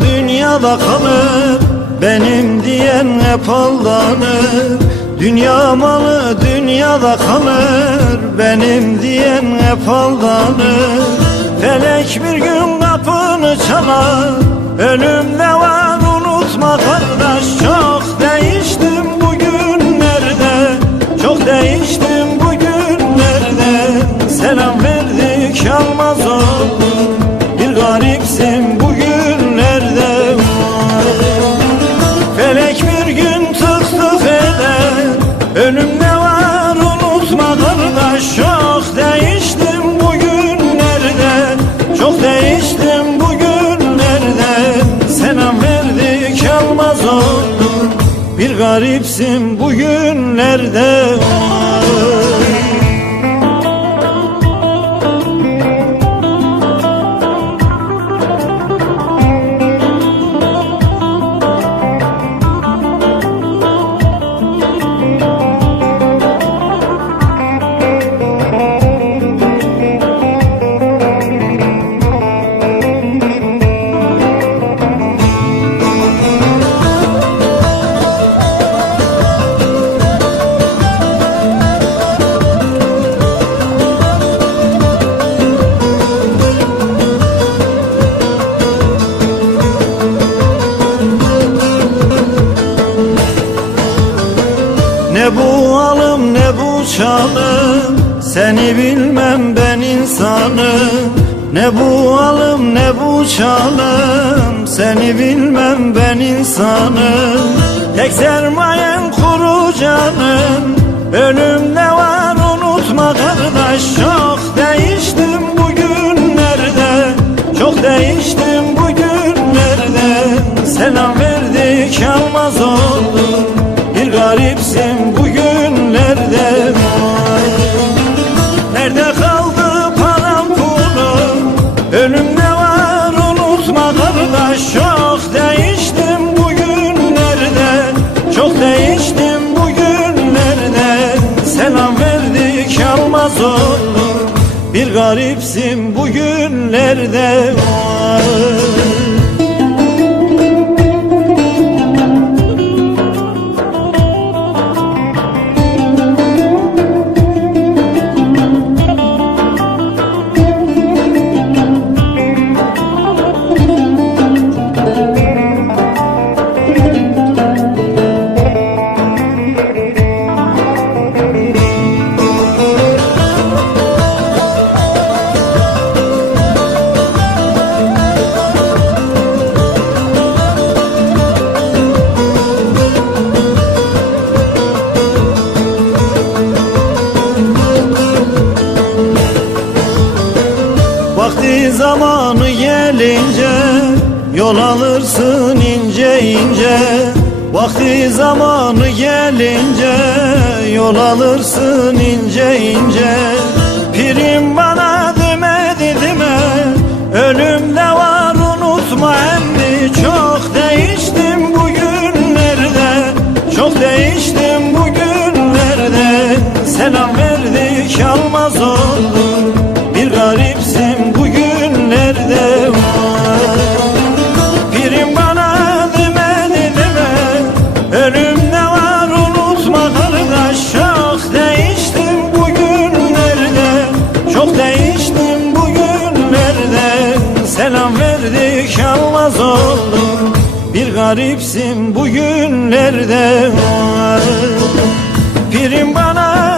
dünyada kalır Benim diyen hep aldanır. Dünya malı dünyada kalır Benim diyen hep aldanır. Felek bir gün kapını çalar Ölümde var unutma kardeş Çok Önümde var unutma kardeş Çok değiştim bugünlerde Çok değiştim bugünlerde Selam verdik almaz oldum Bir garipsin bugünlerde Ne bu alım ne bu çalım? Seni bilmem ben insanım. Ne bu alım ne bu çalım? Seni bilmem ben insanım. Tek sermayen kuru canım. Önümde var unutma kardeş. Çok değiştim bugünlerde Çok değiştim bugünlerde Selam verdik almaz oldum garipsin bugünlerde Yol alırsın ince ince Vakti zamanı gelince. Yol alırsın ince ince Pirim bana verdik almaz oldum. Bir garipsin bugünlerde Pirim bana